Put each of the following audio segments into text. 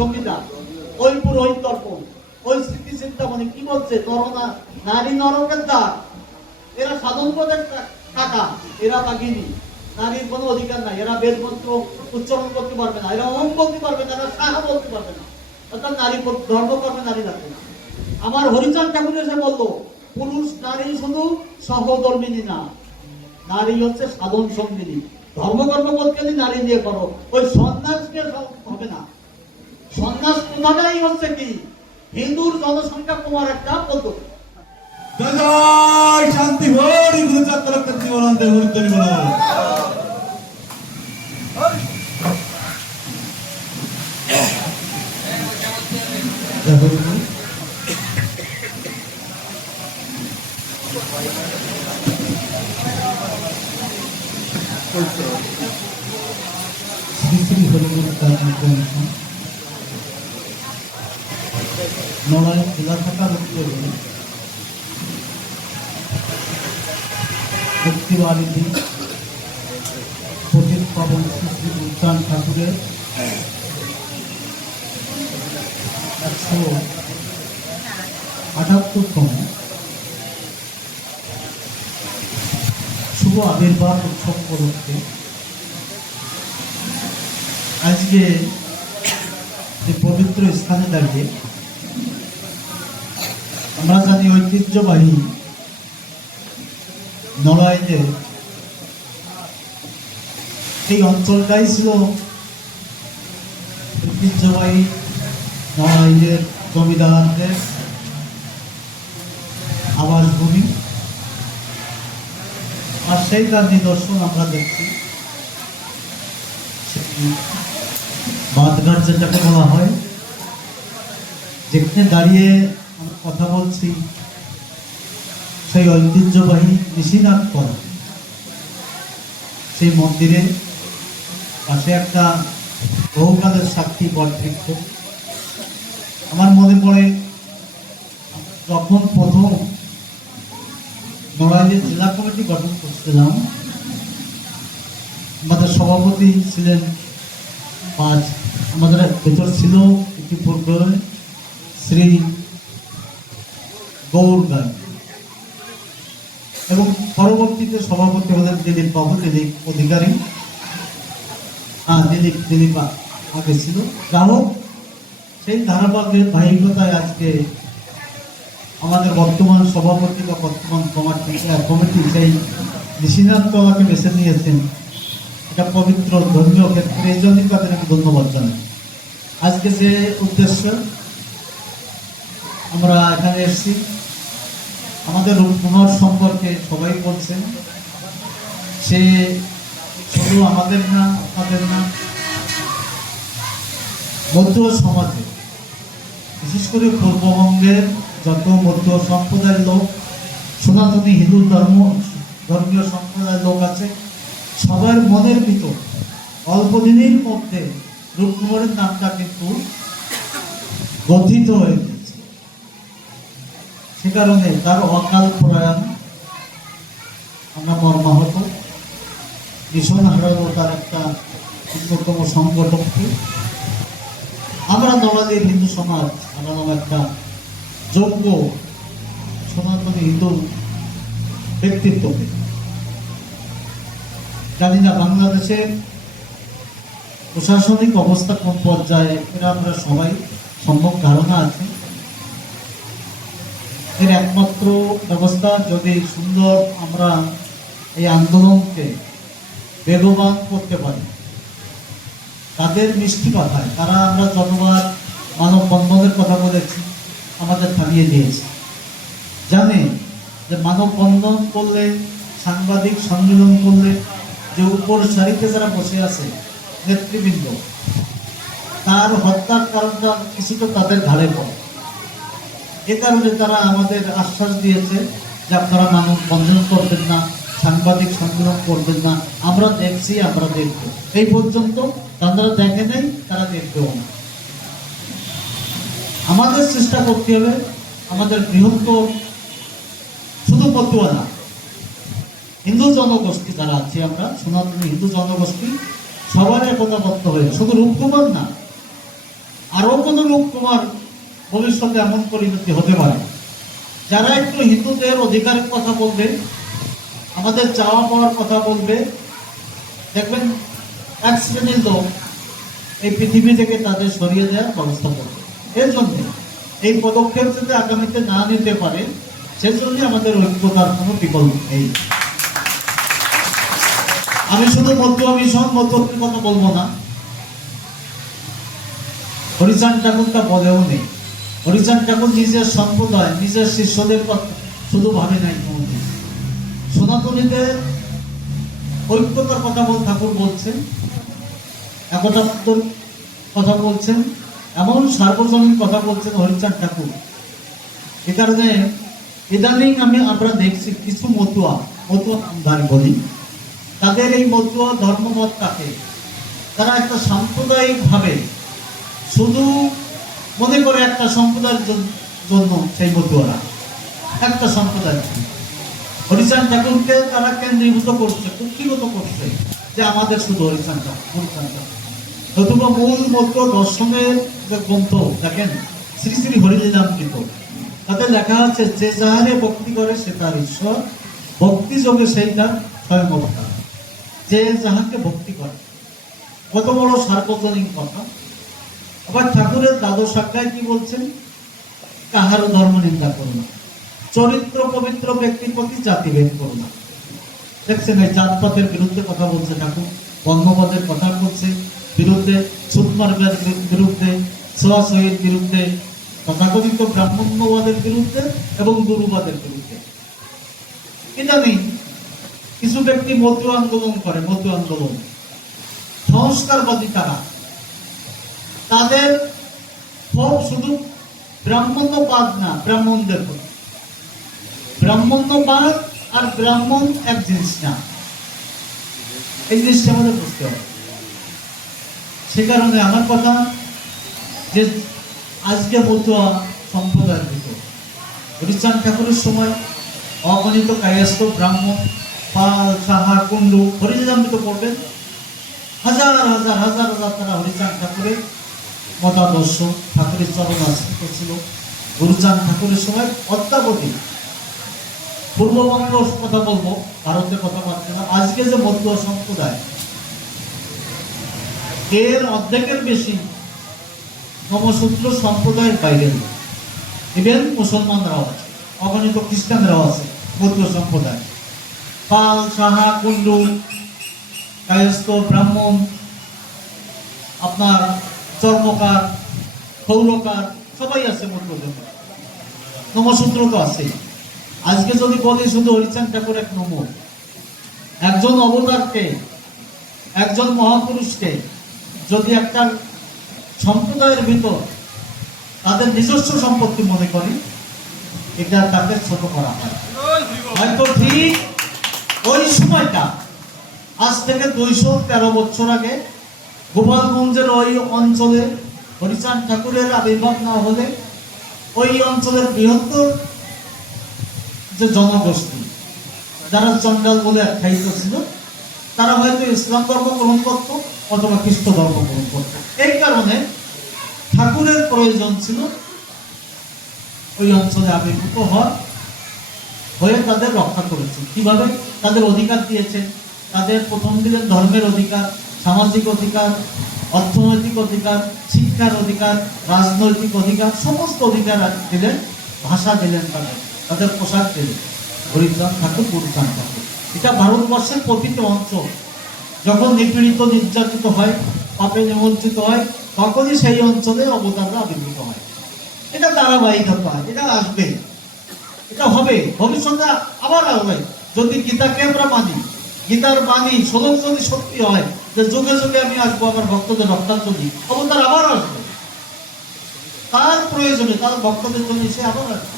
সংবিধান ওই পুরোহিত দর্পণ, ওই স্মৃতি চিন্তামণি কি বলছে? নরনা নারী নরকের দ্বার। এরা সাধন পদের টাকা এরা বাগিনি নারীর কোনো অধিকার নাই, এরা বেদ মন্ত্র উচ্চারণ করতে পারবে না, এরা ওম বলতে পারবে না, এরা সাহা বলতে পারবে না। অর্থাৎ নারী ধর্ম করবে নারী রাখবে না আমার হরিচাঁদ ঠাকুর এসে বলল, পুরুষ, নারী শুধু সহধর্মিনী না, নারী হচ্ছে সাধন সঙ্গিনী। ধর্মকর্ম করতে নারী দিয়ে করো, ওই সন্ন্যাসকে হবে না। সন্ন্যাস কোথাটাই হচ্ছে কি? হিন্দুর জনসংখ্যা কমার একটা পদ্ধতি জয় জয় শান্তি হরি গুরু চক্র জীবনান্তে হরিতনি বলো শ্রী শ্রী হরিগুরু কার্মিক নড়াই জেলা মুক্তিবাণীটি পঠিত পাবন শ্রী শ্রী উদ্যান ঠাকুরের একশো আটাত্তরতম শুভ আবির্ভাব উৎসব উপলক্ষে আজকে যে পবিত্র স্থানে দাঁড়িয়ে আমরা জানি ঐতিহ্যবাহী নড়াইলে এই অঞ্চলটাই ছিল ঐতিহ্যবাহী নড়াইলের জমিদারদের আবাসভূমি। আর সেই তার নিদর্শন আমরা দেখছি। বাঁধঘাট যেটাকে বলা হয়, যেখানে দাঁড়িয়ে আমরা কথা বলছি সেই ঐতিহ্যবাহী নিশিনাথ করা। সেই মন্দিরে পাশে একটা বহুকালের সাক্ষী বটবৃক্ষ আমার মনে পড়ে, যখন প্রথম নড়াইলের জেলা কমিটি গঠন করছিলাম, আমাদের সভাপতি ছিলেন আজ আমাদের ভেতর ছিল ইতিপূর্বে শ্রী গৌর গান্ধী এবং পরবর্তীতে সভাপতি হলেন দিলীপ বাবু দিলীপ অধিকারী। হ্যাঁ দিলীপ দিলীপ আগে ছিল। যা সেই ধারাবাহিক ধারাবাহিকতায় আজকে আমাদের বর্তমান সভাপতি বা বর্তমান কমিটি কমিটি, সেই নিশিনাথ তলাকে বেছে নিয়েছেন। এটা পবিত্র ধর্মীয় ক্ষেত্রে, এই জন্যই তাদের আমি ধন্যবাদ জানাই। আজকে যে উদ্দেশ্য আমরা এখানে এসেছি আমাদের রূপকুমার সম্পর্কে সবাই বলছেন সে শুধু আমাদের না, আপনাদের না, মধ্য সমাজে। বিশেষ করে পূর্ববঙ্গের যত মধ্য সম্প্রদায়ের লোক, সনাতনী হিন্দু ধর্ম, ধর্মীয় সম্প্রদায়ের লোক আছে, সবার মনের ভিতর অল্প দিনের মধ্যে রূপকুমারের নামটা কিন্তু গঠিত হয়ে গেছে সে কারণে তার অকাল প্রয়াণ আমরা মর্মাহত। ভীষণ হারালো তার একটা অন্যতম সংগঠনকে আমরা নবাদের হিন্দু সমাজ, আমরা একটা যোগ্য সনাতনী হিন্দু ব্যক্তিত্বকে। জানি না বাংলাদেশের প্রশাসনিক অবস্থা কোন পর্যায়ে এটা আমরা সবাই সম্যক ধারণা আছে। এর একমাত্র ব্যবস্থা যদি সুন্দর আমরা এই আন্দোলনকে বেগবান করতে পারি। তাদের মিষ্টি কথায়, তারা আমরা যতবার মানববন্ধনের কথা বলেছি, আমাদের থামিয়ে দিয়েছে। জানে যে মানববন্ধন করলে, সাংবাদিক সম্মেলন করলে, যে উপর সারিতে যারা বসে আছে, নেতৃবৃন্দ, তার হত্যার কারণটা কিছুটা তাদের ঘাড়ে পড়ে। এ কারণে তারা আমাদের আশ্বাস দিয়েছে যে আপনারা মানব বন্ধন করবেন না, সাংবাদিক সম্মেলন করবেন না। আমরা দেখছি, আমরা দেখব। এই পর্যন্ত তারা দেখে নেই, তারা দেখবেও না। আমাদের চেষ্টা করতে হবে, আমাদের বৃহত্তর শুধু পতুয়া না হিন্দু জনগোষ্ঠী যারা আছি আমরা, সনাতনী হিন্দু জনগোষ্ঠী সবার একতাবদ্ধ হয়ে, শুধু রূপকুমার না আরও কোনো তোমার ভবিষ্যতে এমন পরিণতি হতে পারে। যারা একটু হিন্দুদের অধিকারের কথা বলবে, আমাদের চাওয়া পাওয়ার কথা বলবে, দেখবেন এক শ্রেণির লোক এই পৃথিবী থেকে তাদের সরিয়ে দেওয়ার ব্যবস্থা করবে। এর জন্য এই পদক্ষেপ যদি আগামীতে না নিতে পারে সেজন্য আমাদের ঐক্যতার কোনো বিকল্প নেই। আমি শুধু মধ্য মিশন মধ্যের কথা বলব না। হরিচাঁদ ঠাকুর তা বলেও নেই। হরিচাঁদ ঠাকুর নিজের সম্প্রদায়, নিজের শিষ্যদের কথা শুধু ভাবে নাই কোনোদিন। সনাতনীদের ঐক্যতার কথা বল ঠাকুর বলছেন একতাত্মর কথা বলছেন, এমন সার্বজনীন কথা বলছেন হরিচাঁদ ঠাকুর। এ কারণে ইদানিং আমি আমরা দেখছি কিছু মতুয়া মতুয়া নামধারী বলি, তাদের এই মতুয়া ধর্মমতটাকে তারা একটা সাম্প্রদায়িকভাবে শুধু মনে করে একটা সম্প্রদায়ের জন্য সেই মতুয়ারা একটা সম্প্রদায় হরিচাঁদ ঠাকুরকে তারা কেন্দ্রীভূত করছে, কুক্ষিগত করছে যে আমাদের শুধু হরিচাঁদ ঠাকুর নতুবা মূল মধ্য দর্শনের যে গ্রন্থ, দেখেন, শ্রী শ্রী হরিলীলামৃত তাতে লেখা আছে, যে যাহারে ভক্তি করে সে তার ঈশ্বর, ভক্তি যোগে সেই তার স্বয়ং অবতার। যে যাহাকে ভক্তি করে। কত বড় সার্বজনীন কথা। আবার ঠাকুরের দ্বাদশ আজ্ঞায় কি বলছেন? কাহারও ধর্ম নিন্দা করো না। চরিত্র পবিত্র ব্যক্তির প্রতি জাতিভেদ করো না। দেখছেন এই জাতপাতের বিরুদ্ধে কথা বলছে ঠাকুর বর্ণবাদের কথা বলছে, বিরুদ্ধে সুতমার্গের বিরুদ্ধে সোয়াশয়ের বিরুদ্ধে, তথাকথিত ব্রাহ্মণ্যবাদের বিরুদ্ধে এবং গুরুবাদের বিরুদ্ধে। ইদানিং কিছু ব্যক্তি মতু আন্দোলন করে মতু আন্দোলন। সংস্কারবাদী তারা তাদের ক্ষোভ শুধু ব্রাহ্মণ্যবাদ না, ব্রাহ্মণদের প্রতি ব্রাহ্মণ্যবাদ আর ব্রাহ্মণ এক জিনিস না। এই জিনিসটা আমাদের বুঝতে হবে। সে কারণে আমার কথা যে আজকে মতুয়া সম্প্রদায়ের ভিতর হরিচাঁদ ঠাকুরের সময় অগণিত কায়স্থ ব্রাহ্মণ, পাল, সাহা, কুণ্ডু হরিচাঁদ করবেন হাজার হাজার হাজার হাজার তারা হরিচাঁদ ঠাকুরের মতাদর্শ ঠাকুরের চরণ আশ্রিত ছিল। গুরুচাঁদ ঠাকুরের সময় অত্যাবধি। পূর্ববঙ্গ কথা বলব, ভারতের কথা পাচ্ছে না। আজকে যে মধ্য সম্প্রদায়, এর অর্ধেকের বেশি নমসূত্র সম্প্রদায়ের বাইরে ইভেন মুসলমানরাও আছে, অগণিত খ্রিস্টানরাও আছে মধ্য সম্প্রদায়। পাল, সাহা, কুণ্ডু, কায়স্থ, ব্রাহ্মণ, আপনার চর্মকার সৌরকার সবাই আছে মধ্য সম্প্রদায় নমসূত্র তো আছেই আজকে যদি বলি শুধু হরিচাঁদ ঠাকুর এক নম। একজন অবতারকে, একজন মহাপুরুষকে যদি একটা সম্প্রদায়ের ভিতর তাদের নিজস্ব সম্পত্তি মনে করি, এটা তাদের ছোট করা হয়। হয়তো ঠিক ওই সময়টা, আজ থেকে দুইশো তেরো বছর আগে গোপালগঞ্জের ওই অঞ্চলে হরিচাঁদ ঠাকুরের আবির্ভাব না হলে ওই অঞ্চলের বৃহত্তর যে জনগোষ্ঠী, যারা চন্ডাল বলে আখ্যায়িত ছিল, তারা হয়তো ইসলাম ধর্ম গ্রহণ করত অথবা খ্রিস্ট ধর্ম গ্রহণ করত। এই কারণে ঠাকুরের প্রয়োজন ছিল ওই অঞ্চলে আবির্ভূত হওয়ার, হয়ে তাদের রক্ষা করেছে। কীভাবে? তাদের অধিকার দিয়েছে। তাদের প্রথম দিলেন ধর্মের অধিকার সামাজিক অধিকার, অর্থনৈতিক অধিকার, শিক্ষার অধিকার, রাজনৈতিক অধিকার, সমস্ত অধিকার দিলেন, ভাষা দিলেন তাদের তাদের পোশাক দিলেন। হরিচাঁদ ঠাকুর গুরুচাঁদ ঠাকুর এটা ভারতবর্ষের প্রতিটি অঞ্চল যখন নিপীড়িত, নির্যাতিত হয়, পাপে নিমন্ত্রিত হয়, তখনই সেই অঞ্চলে অবতাররা আবির্ভূত হয়। এটা ধারাবাহিকতা, এটা আসবে। এটা হবে। ভবিষ্যতে আবার আসবে। যদি গীতাকে আমরা মানি, গীতার বাণী, শ্লোক যদি সত্যি হয় যে যুগে যুগে আমি আসব, আমার ভক্তদের রক্ষার জন্য অবতার আবার আসবে। তার প্রয়োজনে তার ভক্তদের জন্য সে আবার আসবে।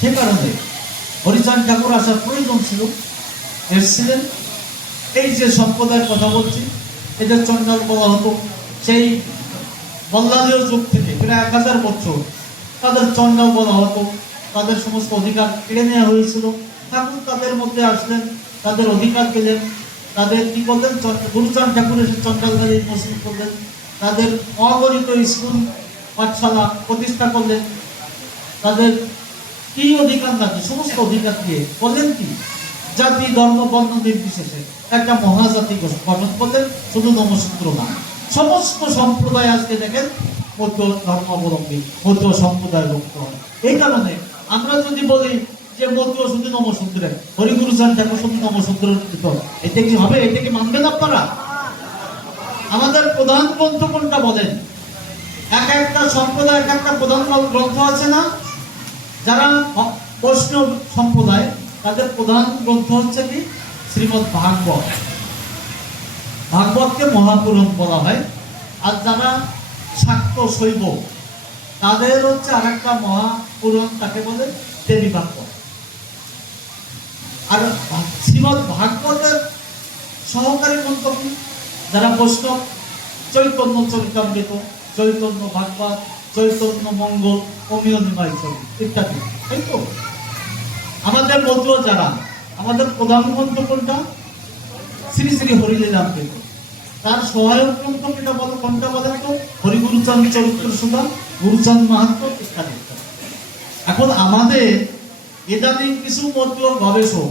সে কারণে হরিচাঁদ ঠাকুর আসার প্রয়োজন ছিল। এসেছিলেন। এই যে সম্প্রদায়ের কথা বলছি, এদের চন্ডাল বলা হতো। সেই বল্লালীয় যুগ থেকে প্রায় এক হাজার বছর তাদের চন্ডাল বলা হতো। তাদের সমস্ত অধিকার কেড়ে নেওয়া হয়েছিল। ঠাকুর তাদের মধ্যে আসলেন, তাদের অধিকার পেলেন। তাদের কি করলেন গুরুচাঁদ ঠাকুর এসে চন্ডালকারী মসজিদ করলেন। তাদের অগণিত স্কুল পাঠশালা প্রতিষ্ঠা করলেন। তাদের কি অধিকার আছে সমস্ত অধিকার দিয়ে করলেন কি? জাতি, ধর্ম, বর্ণ নির্বিশেষে একটা মহাজাতি গঠন করলেন। শুধু নমসূত্র না, সমস্ত সম্প্রদায় আজকে দেখেন মধ্য ধর্মাবলম্বী, মধ্য সম্প্রদায় ভুক্ত হয় এই কারণে আমরা যদি বলি যে মধ্য শুধু নমসূত্রে হরিগুরু চান ঠাকুর শুধু নমসূত্রের এটা কি হবে? এটা কি মানবেন আপনারা? আমাদের প্রধান গ্রন্থ কোনটা বলেন? এক একটা সম্প্রদায়, এক একটা প্রধান গ্রন্থ আছে না? যারা বৈষ্ণব সম্প্রদায়, তাদের প্রধান গ্রন্থ হচ্ছে কি? শ্রীমৎ ভাগবত। ভাগবতকে মহাপুরাণ বলা হয়। আর যারা শাক্ত শৈব, তাদের হচ্ছে আর একটা মহাপুরাণ, তাকে বলে দেবী ভাগবত। আর শ্রীমৎ ভাগবতের সহকারী মন্তব্য যারা বৈষ্ণব, চৈতন্য চরিতামৃত, চৈতন্য ভাগবত, চৈতন্য মঙ্গল, অমিয় ইত্যাদি, তাই তো? আমাদের মধ্য যারা, আমাদের প্রধান গ্রন্থ কোনটা? শ্রী শ্রী হরিলীলামৃত তার সহায়ক গ্রন্থ বলো? কোনটা বলেন তো? হরিগুরুচাঁদ চরিত্র সুধা গুরুচাঁদ মাহাত্ম ইত্যাদি। এখন আমাদের ইদানিং কিছু মধ্য গবেষক,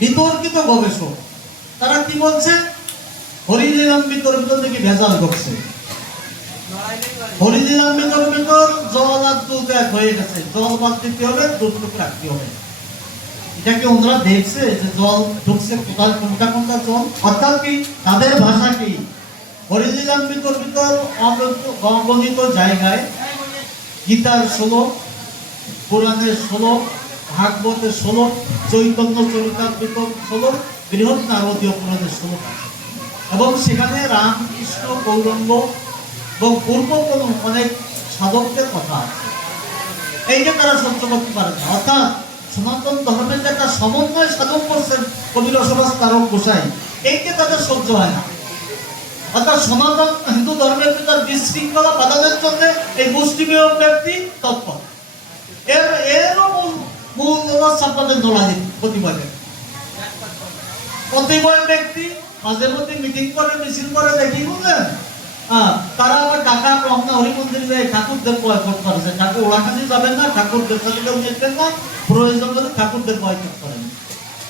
বিতর্কিত গবেষক, তারা কি বলছে? হরিলীলাম বিতর্কিত থেকে ভেজাল করছে। হরিলীলাম বিতর্কিত জল আর দুধ এক হয়ে গেছে। জল বাদ দিতে হবে দুধটুকু রাখতে হবে। এটা কি ওনারা দেখছে যে জল ঢুকছে কোথায়? কোনটা কোনটা জল? অর্থাৎ কি তাদের ভাষা কি? হরিলীলাম বিতর্কিত অগণিত জায়গায় গীতার ষোলো পুরাণের ষোলো, ভাগবতের ষোলো, চৈতন্য চরিতামৃত ষোলো বৃহৎ নারদীয় পুরাণের ষোলো এবং সেখানে রামকৃষ্ণ, গৌরঙ্গ এবং পূর্ব কোনো অনেক সাধকদের কথা আছে। এই যে তারা সহ্য করতে পারে অর্থাৎ সনাতন ধর্মের যে একটা সমন্বয় সাধক করছেন কবি রসবাস তারক গোসাই, এই যে তাদের সহ্য হয় না। অর্থাৎ সনাতন হিন্দু ধর্মের ভিতর বিশৃঙ্খলা বাধানোর জন্য এই মুসলিমীয় ব্যক্তি তৎপর। এর এরও মূল হচ্ছে আপনাদের নোলাহিত প্রতিবাদের প্রতিবয় ব্যক্তি মাঝে মধ্যে মিটিং করে মিছিল করে দেখি বুঝলেন? হ্যাঁ, তারা আবার টাকা রমনা হরি মন্দিরে যায় ঠাকুরদের বয়কট করেছে ঠাকুর ওড়াখানি যাবেন না ঠাকুরদের সাথে কেউ মিশবেন না প্রয়োজন হলে ঠাকুরদের বয়কট করেন।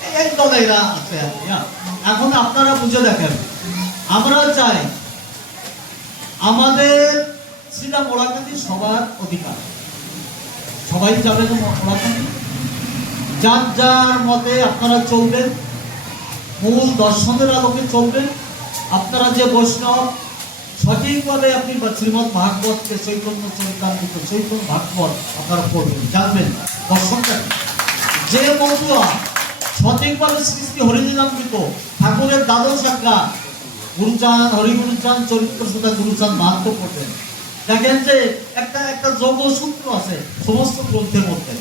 এই- এই দলে এরা আছে হ্যাঁ। এখন আপনারা বুঝে দেখেন আমরা চাই আমাদের শ্রীরাম ওড়াখানি সবার অধিকার। সবাই যাবেন যার যার মতে আপনারা চলবেন, মূল দর্শনের আলোকে চলবেন, আপনারা যে বৈষ্ণব, সঠিকভাবে আপনি বা শ্রীমদ ভাগবতকে চৈতন্য চরিতামৃত চৈতন্য ভাগবত আপনারা পড়বেন, জানবেন দর্শনটা? যে মতুয়া সঠিকভাবে শ্রী হরিলীলামৃত ঠাকুরের দ্বাদশ আজ্ঞা, গুরুচান, হরিগুরুচান চরিত্র সুদা গুরুচান মাহাত্ম পড়বেন দেখেন যে একটা একটা যোগ সূত্র আছে, সমস্ত গ্রন্থের মধ্যে।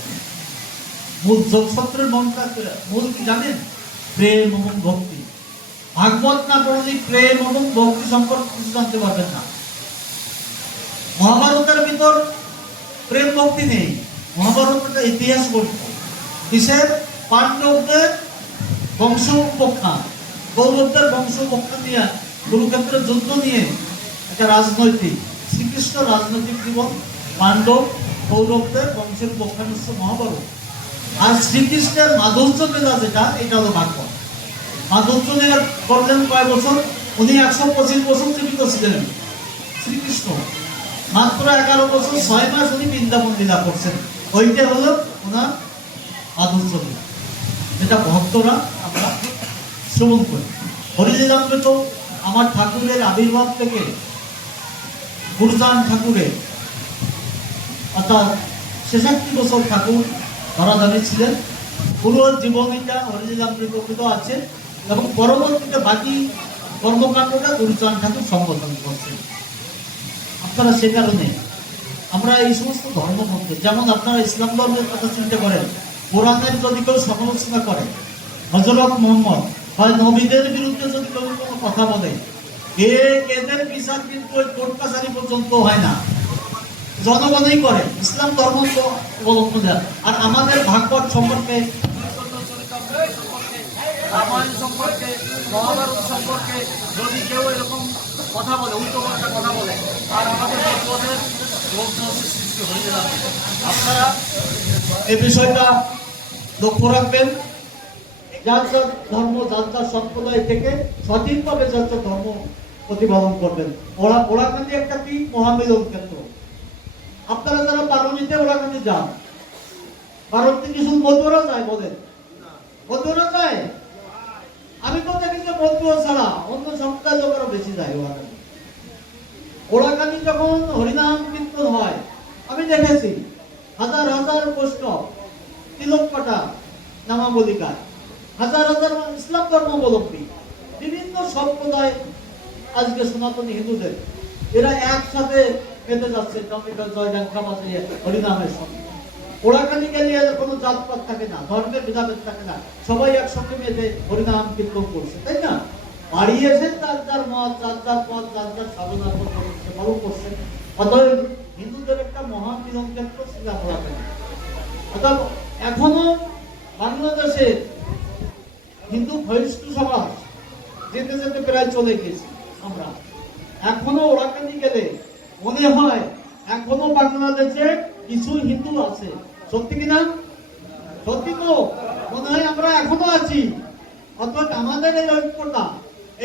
মূল যোগসূত্রের মনটা মূল কি জানেন? প্রেম এবং ভক্তি। ভাগবত না পড়লে প্রেম এবং ভক্তি সম্পর্কে কিছু জানতে পারবেন না। মহাভারতের ভিতর প্রেম, ভক্তি নেই। মহাভারতের ইতিহাস গল্প কিসের? পাণ্ডবদের বংশ উপেক্ষা কৌরবদের বংশ উপেক্ষা নিয়ে, কুরুক্ষেত্রের যুদ্ধ নিয়ে একটা রাজনৈতিক শ্রীকৃষ্ণ রাজনৈতিক জীবন পাণ্ডব কৌরবদের বংশের হচ্ছে মহাভারত। আর শ্রীকৃষ্ণের মাধুর্য লীলা যেটা, এটা হলো ভাগবত। মাধুর্য লীলা করলেন কয় বছর? উনি একশো পঁচিশ বছর জীবিত ছিলেন শ্রীকৃষ্ণ। মাত্র এগারো বছর, ছয় মাস উনি বৃন্দাবন লীলা করছেন। ওইটা হলো ওনার মাধুর্য লীলা। যেটা ভক্তরা আমরা শ্রবণ করি। হরিলীলামৃত আমার ঠাকুরের আবির্ভাব থেকে গুরুদান ঠাকুরের অর্থাৎ ছেষট্টি বছর ঠাকুর ধরাধামে ছিলেন। পুরো জীবনীটা হরিলীলামৃত আছে এবং পরবর্তীতে বাকি কর্মকাণ্ডটা গুরুচান ঠাকুর সম্বোধন করছেন। আপনারা সে কারণে আমরা এই সমস্ত ধর্মগ্রন্থ যেমন আপনারা ইসলাম ধর্মের কথা চিন্তা করেন, কোরআনের যদি কেউ সমালোচনা করে হজরত মোহাম্মদ হয় নবীদের বিরুদ্ধে যদি কেউ কোনো কথা বলে এদের বিচার কিন্তু কোর্ট কাছারি পর্যন্ত হয় না। জনগণই করে ইসলাম ধর্ম তো অবলম্বন। আর আমাদের ভাগবত সম্পর্কে রামায়ণ সম্পর্কে মহাভারত সম্পর্কে যদি কেউ এরকম কথা বলে উল্টো পাল্টা কথা বলে আর আমাদের সৃষ্টি হয়ে যাবে। আপনারা এই বিষয়টা লক্ষ্য রাখবেন। যার যার ধর্ম যার যার সম্প্রদায় থেকে সঠিকভাবে যার যার ধর্ম প্রতিপালন করবেন। ওরা একটা কি? মহামিলন ক্ষেত্র আপনারা যারা বারণীতে ওরাকান্দি যান। ভারতে কিছু বন্ধুরা যায় বলেন। বন্ধুরা যায়? আমি তো দেখি যে বন্ধু ছাড়া অন্য সম্প্রদায় লোকেরা বেশি যায় ওরাকান্দি ওরাকান্দি যখন হরিনাম কীর্তন হয়, আমি দেখেছি, হাজার হাজার বৈষ্ণব তিলক কাটা নামাবলিকায় হাজার হাজার ইসলাম ধর্মাবলম্বী। বিভিন্ন সম্প্রদায় আজকে সনাতনী হিন্দুদের। এরা একসাথে পেতে যাচ্ছে টমিকা জয় ডাঙ্কা বাজিয়ে হরিনামের সঙ্গে। ওরাখানি গেলে কোনো জাতপাত থাকে না, ধর্মের ভেদাভেদ থাকে না। সবাই একসঙ্গে মেতে হরিনাম কীর্তন করছে, তাই না? বাড়িয়েছেন তার যার মত, যার যার পথ, যার যার সাধনা করছে ভালো করছে অতএব হিন্দুদের একটা মহান ক্ষেত্র ছিল ওরাখানি অর্থাৎ এখনও বাংলাদেশে হিন্দু বহিষ্ঠু সমাজ যেতে যেতে প্রায় চলে গেছি আমরা। এখনও ওরাকান্দি গেলে মনে হয় এখনও বাংলাদেশে কিছু হিন্দু আছে। সত্যি কিনা সত্যি তো। মনে হয় আমরা এখনও আছি। অর্থাৎ আমাদের এই ঐক্যটা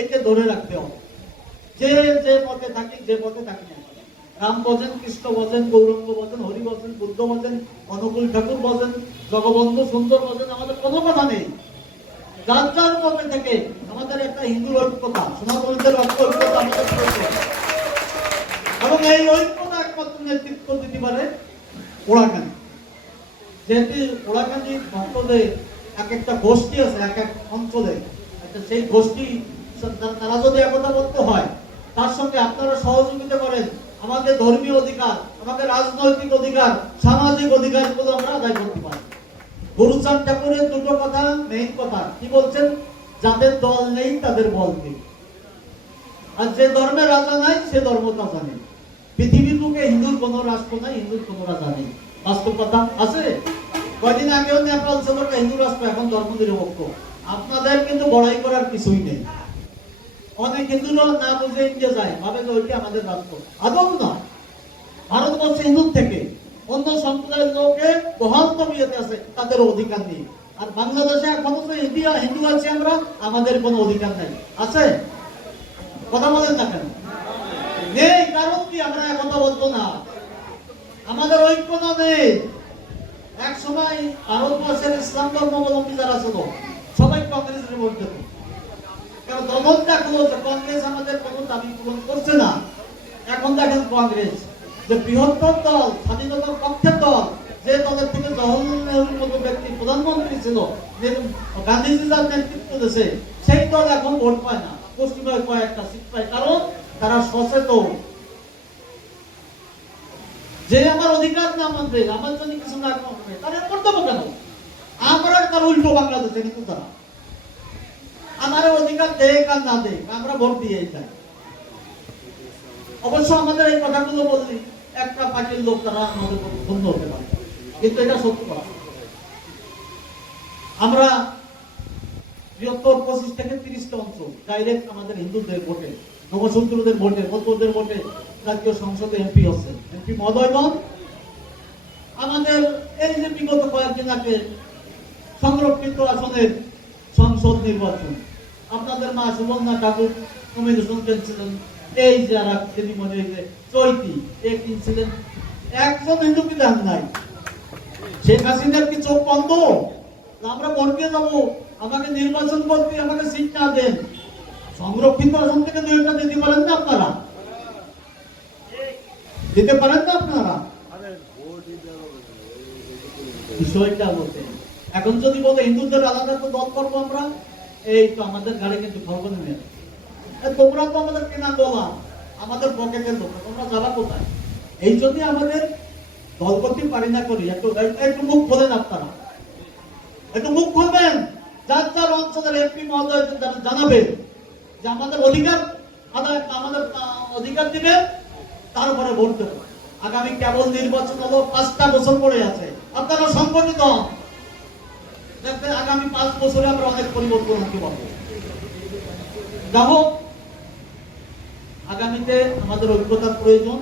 একে ধরে রাখতে হবে। যে যে পথে থাকি, যে পথে থাকি না রাম বলেন কৃষ্ণ বলেন গৌরঙ্গ বলেন হরি বলেন বুদ্ধ বলেন অনুকূল ঠাকুর বলেন জগবন্ধু সুন্দর বলেন আমাদের কোনো কথা নেই। যার যার থেকে আমাদের একটা হিন্দুর ঐক্যতা সনাতনীদের ঐক্যতা এবং এই ঐক্যতা একমাত্র নেতৃত্ব দিতে পারে ওড়াকান্দি যেহেতু ওড়াকান্দি ভক্তদের এক একটা গোষ্ঠী আছে, এক এক অঞ্চলে একটা সেই গোষ্ঠী তারা- যদি একতাবদ্ধ হয়, তার সঙ্গে আপনারা সহযোগিতা করেন, আমাদের ধর্মীয় অধিকার, আমাদের রাজনৈতিক অধিকার, সামাজিক অধিকারগুলো আমরা আদায় করতে পারি। গুরুচাঁদ ঠাকুরের দুটো কথা মেইন কথা। কি বলছেন? যাদের দল নেই, তাদের বল নেই। আর যে ধর্মের রাজা নাই, সে ধর্ম রাজা নেই। পৃথিবীর বুকে হিন্দুর রাষ্ট্র নাই, হিন্দুর রাজা নেই। বাস্তব কথা আছে? কয়দিন আগেও নেপাল ছিল হিন্দু রাষ্ট্র, এখন ধর্ম নিরপেক্ষ। আপনাদের কিন্তু বড়াই করার কিছুই নেই। অনেক হিন্দুরা না বুঝে ইন্ডিয়া যায়। ভাবে যে আমাদের রাষ্ট্র। আদৌ না। ভারতবর্ষ হিন্দুর থেকে। অন্য সম্প্রদায়ের লোকে বহাল তবিয়তে আছে, তাদের অধিকার নেই। আর বাংলাদেশে এখনও তো ইন্ডিয়া হিন্দু আছে আমরা, আমাদের কোনো অধিকার নাই। আছে? কথা বলেন না কেন? নেই, কারণ কি আমরা একথা বলব না। আমাদের ঐক্য না নেই। এক সময় ভারতবর্ষের ইসলাম ধর্মাবলম্বী যারা ছিল, সবাই কংগ্রেসের ভোট দিত। কারণ তখন দেখল যে কংগ্রেস আমাদের কোনো দাবি পূরণ করছে না। এখন দেখেন কংগ্রেস। যে বৃহত্তর দল, স্বাধীনতার পক্ষের দল, যে দলের থেকে জওহরলাল নেহরুর মতো ব্যক্তি প্রধানমন্ত্রী ছিল, যে গান্ধীজি যার নেতৃত্ব দিয়েছে, সেই দল এখন ভোট পায় না। পশ্চিমে কয়েকটা সিট পায়। কারণ তারা সচেতন। যে আমার অধিকার না মানবে, আমার জন্য কিছু না করবে, তার কর্তব্য কেন? আমরা তার উল্টো বাংলাদেশে কিন্তু তারা আমার অধিকার দেখ আর না দেখ, আমরা ভোট দিয়ে যাই অবশ্য আমাদের এই কথাগুলো বললি একটা পার্টির লোক তারা আমাদের বন্ধ হতে পারে। কিন্তু এটা সত্য। আমরা বৃহত্তর পঁচিশ থেকে তিরিশটা অঞ্চল ডাইরেক্ট আমাদের হিন্দুদের ভোটে নবশূদ্রদের ভোটে, বৌদ্ধদের ভোটে জাতীয় সংসদে এমপি হচ্ছে এমপি মহোদয়গণ আমাদের এই যে বিগত কয়েকদিন আগে সংরক্ষিত আসনের সংসদ নির্বাচন, আপনাদের মা সুবর্ণা ঠাকুর নমিনেশন পেয়েছিলেন। এই যারা সেরিমনি যে চৈতি, এ কিনছিলেন একজন হিন্দু কি দেন নাই? শেখ হাসিনার কি চোখ বন্ধ? আমরা ভোটকে যাব। আমাকে নির্বাচন করতে আমাকে সিট না দেন। সংরক্ষিত আসন থেকে দুইটা দিতে পারেন না আপনারা? দিতে পারেন না আপনারা? বিষয়টা বলতে, এখন যদি বলে হিন্দুদের আলাদা তো দল করব আমরা, এই তো আমাদের গাড়ি কিন্তু খবর নেবে তোমরা তো আমাদের কেনা দলা আমাদের পকেটের লোক, তোমরা যাবা কোথায়? এই জন্য আমাদের দল করতে পারি না করি। একটু একটু মুখ খোলেন আপনারা। একটু মুখ খুলবেন। যার যার অঞ্চলের এমপি মহোদয় জানাবেন যে আমাদের অধিকার আমাদের অধিকার দিবে, তার উপরে ভোট দেবো। আগামী কেবল নির্বাচন হলো পাঁচটা বছর পরে আছে। আপনারা সংগঠিত হন। দেখবেন আগামী পাঁচ বছরে আমরা অনেক পরিবর্তন হতে পারব। যা হোক আগামীতে আমাদের ঐক্যতার প্রয়োজন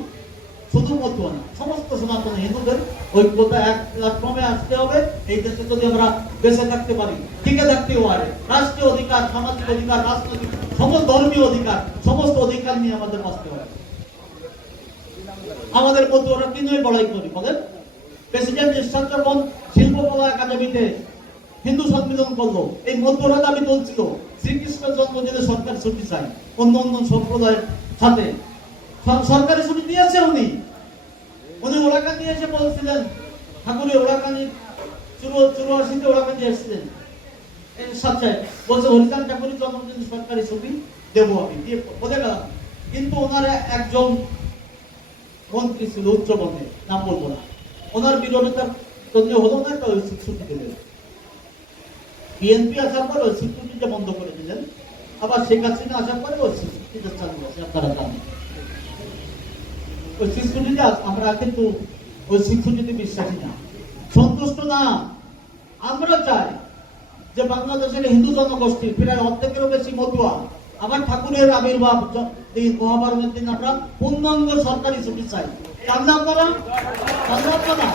শুধু মতুয়া না, সমস্ত সনাতন হিন্দুদের ঐক্যতা এক প্ল্যাটফর্মে আসতে হবে। এই দেশে যদি আমরা বেঁচে থাকতে পারি, টিকে থাকতে পারে, রাষ্ট্রীয় অধিকার, সামাজিক অধিকার, রাজনৈতিক, সমস্ত ধর্মীয় অধিকার, সমস্ত অধিকার নিয়ে আমাদের বাঁচতে হবে। আমাদের মধ্যে ওরা কি নয় বড়াই করি বলেন? প্রেসিডেন্ট যখন শিল্পকলা একাডেমিতে হিন্দু সম্মেলন করল। এই মধ্যরা দাবি তুলছিল, শ্রীকৃষ্ণের জন্মদিনে সরকার ছুটি চাই অন্য অন্য সম্প্রদায়ের সাথে সরকারি ছুটি দিয়েছে উনি। উনি ওরাকান্দি এসে বলছিলেন, ঠাকুরে ওরাকান্দি চুরো চুরাশিতে ওরাকান্দি এসেছিলেন সাথে বলছে হরিদান ঠাকুরের জন্মদিন সরকারি ছুটি দেবো আমি। দিয়ে বলে গেলাম। কিন্তু ওনারা একজন মন্ত্রী ছিল উচ্চপদে নাম বলব না। ওনার বিরোধিতার জন্য হলো না একটা ওই স্বীকৃতি দিলেন। বিএনপি আসার পর ওই স্বীকৃতিটা বন্ধ করে দিলেন। আবার শেখ হাসিনা আসার পরে ওই আমরা কিন্তু ওই স্বীকৃতিতে বিশ্বাসী না। সন্তুষ্ট না। আমরা চাই যে বাংলাদেশের হিন্দু জনগোষ্ঠী প্রায় অর্ধেকেরও বেশি মতুয়া আমার ঠাকুরের আবির্ভাব মহাভারতের দিন আমরা পূর্ণাঙ্গ সরকারি ছুটি চাই। আপনারা চান না আপনারা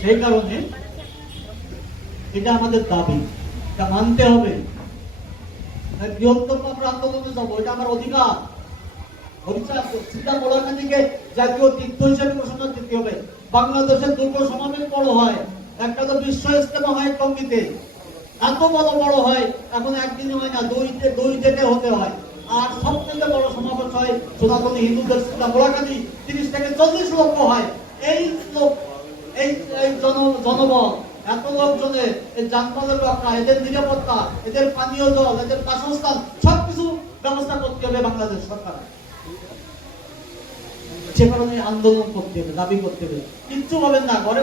সেই কারণে এটা আমাদের দাবি। এটা মানতে হবে। বৃহত্তম আমরা আন্দোলনে যাব এটা আমার অধিকার। হরিচাঁদ সীতা মোড়াখানিকে জাতীয় তীর্থ হিসেবে দিতে হবে। বাংলাদেশের দুর্গ সমাবেশ বড় হয়। একটা তো বিশ্ব ইস্তেমা হয় টঙ্গিতে। এত বড় বড় হয়, এখন একদিনে হয় না দুই দে- দুই হতে হয়। আর সব থেকে বড় সমাবেশ হয় সনাতনী হিন্দুদের সীতা মোড়াখানি তিরিশ থেকে চল্লিশ লক্ষ হয়। এই এই জন, জনবল। এত লোকজনের এই যানবাহনের রক্ষা, এদের নিরাপত্তা, এদের পানীয় জল, এদের বাসস্থান, সবকিছু ব্যবস্থা করতে হবে বাংলাদেশ সরকার কারণে আন্দোলন করতে হবে, দাবি করতে হবে। কিচ্ছু হবেন না, ঘরে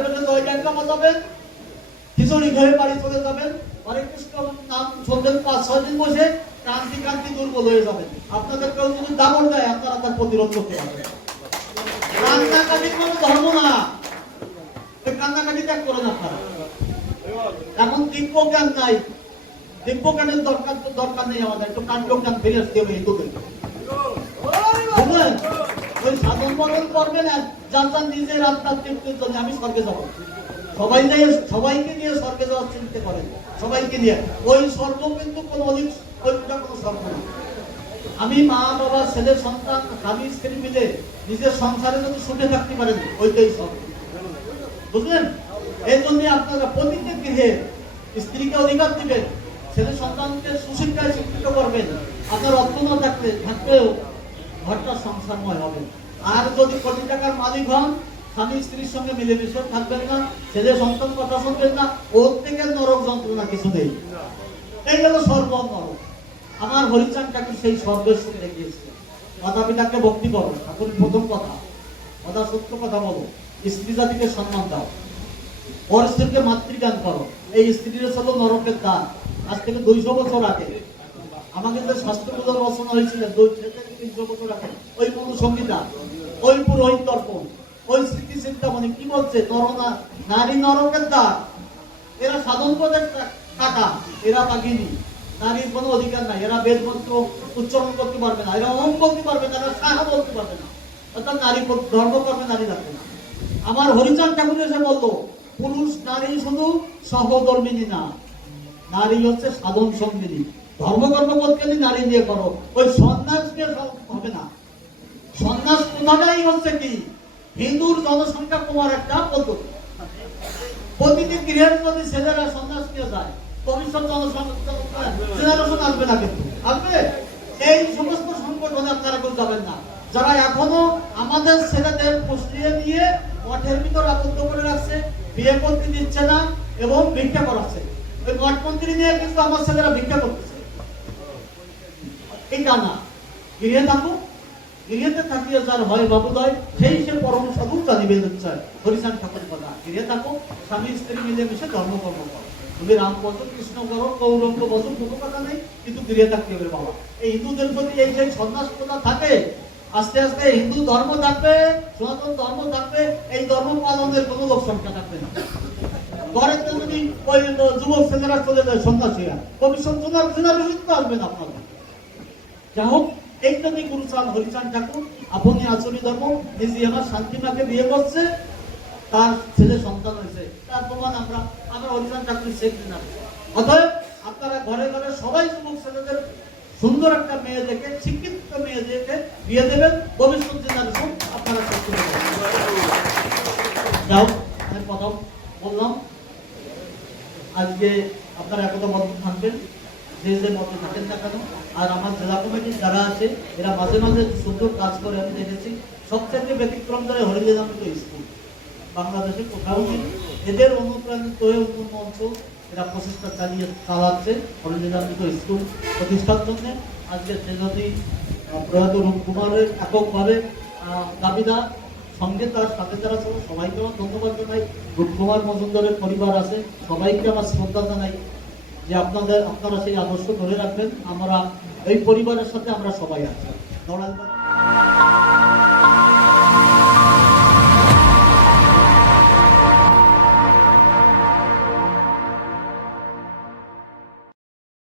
খিচুড়ি ঘরে বাড়ি চলে যাবেন হরে কৃষ্ণ নাম শুনবেন পাঁচ, ছয় দিন বসে দুর্বল হয়ে যাবেন। আপনাদের কেউ যদি দাবর দেয়, আপনারা তার প্রতিরোধ করতে পারবেন। কান্নাকাটি কোনো ধর্ম না। কান্নাকাটি ত্যাগ করেন আপনারা। এমন দিব্য জ্ঞান নাই। দিব্য জ্ঞানের দরকার তো দরকার নেই আমাদের। একটু কাণ্ড জ্ঞান ফিরে আসতে হবে জন্য আমি মা, বাবা, ছেলে, সন্তান, স্বামী, স্ত্রী মিলে নিজের সংসারে যদি সুখে থাকতে পারেন, ওইটাই স্বর্গ। বুঝলেন? এই জন্য আপনারা প্রতিটি গৃহে স্ত্রীকে অধিকার দিবেন, ছেলে সন্তানকে সুশিক্ষায় শিক্ষিত করবেন, আপনার অর্থ না থাকলে, থাকলেও ঘরটা সংসারময় হবে। আর যদি কোটি টাকার মালিক হন, স্বামী স্ত্রীর সঙ্গে মিলেমিশে থাকবেন না, ছেলে সন্তান কথা শুনবেন না, ওর থেকে নরক যন্ত্রণা কিছু নেই। এই গেল সর্ব নরক। আমার হরিচাঁদ ঠাকুর সেই সর্বের সুখে দেখিয়েছে মাতা পিতাকে ভক্তি করো, ঠাকুর প্রথম কথা। কথা সত্য কথা বলো। স্ত্রী জাতিকে সম্মান দাও। পর স্ত্রীকে করো। এই স্ত্রীর হলো নরকের দান। আজ থেকে দুইশো বছর আগে। আমাকে যে শাস্ত্রগুলোর রচনা হয়েছিল তিনশো বছর আগে, ওই সংহিতা ওই পুরোহিত তর্পণ, ওই স্মৃতি চিন্তামণি কি বলছে? নরনা, নারী নরকের দ্বার এরা সাধন পদের টাকা এরা বাঘিনী। নারীর কোনো অধিকার নাই, এরা বেদ মন্ত্র উচ্চারণ করতে পারবে না, এরা ওম বলতে পারবে না, এরা সাহা বলতে পারবে না। অর্থাৎ নারী ধর্ম করবে নারী রাখবে না। আমার হরিচাঁদ ঠাকুর এসে বলল পুরুষ, নারী শুধু সহধর্মিনী না, নারী হচ্ছে সাধন সঙ্গিনী ধর্মকর্ম করতে নারী দিয়ে করো, ওই সন্ন্যাস দিয়ে হবে না। সন্ন্যাস প্রথাটাই হচ্ছে কি? হিন্দুর জনসংখ্যা কমার একটা পদ্ধতি। প্রতিটি গৃহের যদি ছেলেরা সন্ন্যাস নিয়ে যায় ভবিষ্যৎ জনসংখ্যা আসবে না কিন্তু। আসবে? এই সমস্ত সংগঠনে আপনারা কেউ যাবেন না। যারা এখনও আমাদের ছেলেদের পুষ্টিয়ে দিয়ে মঠের ভিতর আবদ্ধ করে রাখছে বিয়ে করতে দিচ্ছে না এবং ভিক্ষা করাচ্ছে। ওই মঠ মন্ত্রী নিয়ে কিন্তু আমার ছেলেরা ভিক্ষা করতেছে। এটা না গৃহে থাকো। গৃহেতে থাকিয়ে যার হয় বাবুদয় সেই সে পরম সাধু জানিবে নিশ্চয় হরিচান ঠাকুর কথা গৃহে থাকো, স্বামী স্ত্রী মিলে মিশে ধর্মকর্ম করো। তুমি রাম বলো কৃষ্ণ করো গৌরঙ্গ বলো কোনো কথা নেই, কিন্তু গৃহে থাকতে হবে বাবা। এই হিন্দুদের প্রতি এই যে সন্ন্যাস প্রথা থাকে আস্তে আস্তে হিন্দু ধর্ম থাকবে, সনাতন ধর্ম থাকবে, এই ধর্ম পালনের কোনো লোক সংখ্যা থাকবে না। ঘরের তো যদি ওই যুবক ছেলেরা চলে যায় সন্ন্যাসীরা ভবিষ্যৎ জেনারেশন তো আসবে না আপনাদের। যা হোক এইটাতে গুরুচাঁদ হরিচাঁদ ঠাকুর আপনি আচরি ধর্ম, নিজে আমার শান্তিমাকে বিয়ে করছে, তার ছেলে সন্তান হয়েছে। তার প্রমাণ আমরা আমরা হরিচাঁদ ঠাকুর শেখ না অতএব আপনারা ঘরে ঘরে সবাই যুবক ছেলেদের সুন্দর একটা মেয়ে দেখে শিক্ষিত মেয়ে দেখে বিয়ে দেবেন। ভবিষ্যৎ জেনারেশন আপনারা যাও আমি প্রথম বললাম, আজকে আপনারা একতা মত থাকবেন, যে যে মতে থাকেন না কেন। আর আমার জেলা কমিটির যারা আছে, এরা মাঝে মাঝে সুন্দর কাজ করে আমি দেখেছি। সবথেকে ব্যতিক্রম ধরে হরিজনামিত স্কুল। বাংলাদেশে কোথাও নেই। এদের অনুপ্রাণিত হয়ে অন্য মঞ্চ এরা প্রচেষ্টা চালিয়ে চালাচ্ছে। হরিজনামিত স্কুল প্রতিষ্ঠার জন্য আজকে সেজন্য প্রয়াত রূপ কুমারের এককভাবে আহ, দাবিদার সঙ্গে তার সাথে যারা ছিল সবাইকে আমার ধন্যবাদ জানাই। রূপকুমার মজুমদারের পরিবার আছে সবাইকে আমার শ্রদ্ধা জানাই যে আপনাদের আপনারা সেই আদর্শ ধরে রাখবেন। আমরা এই পরিবারের সাথে আমরা সবাই আছি। নড়াইল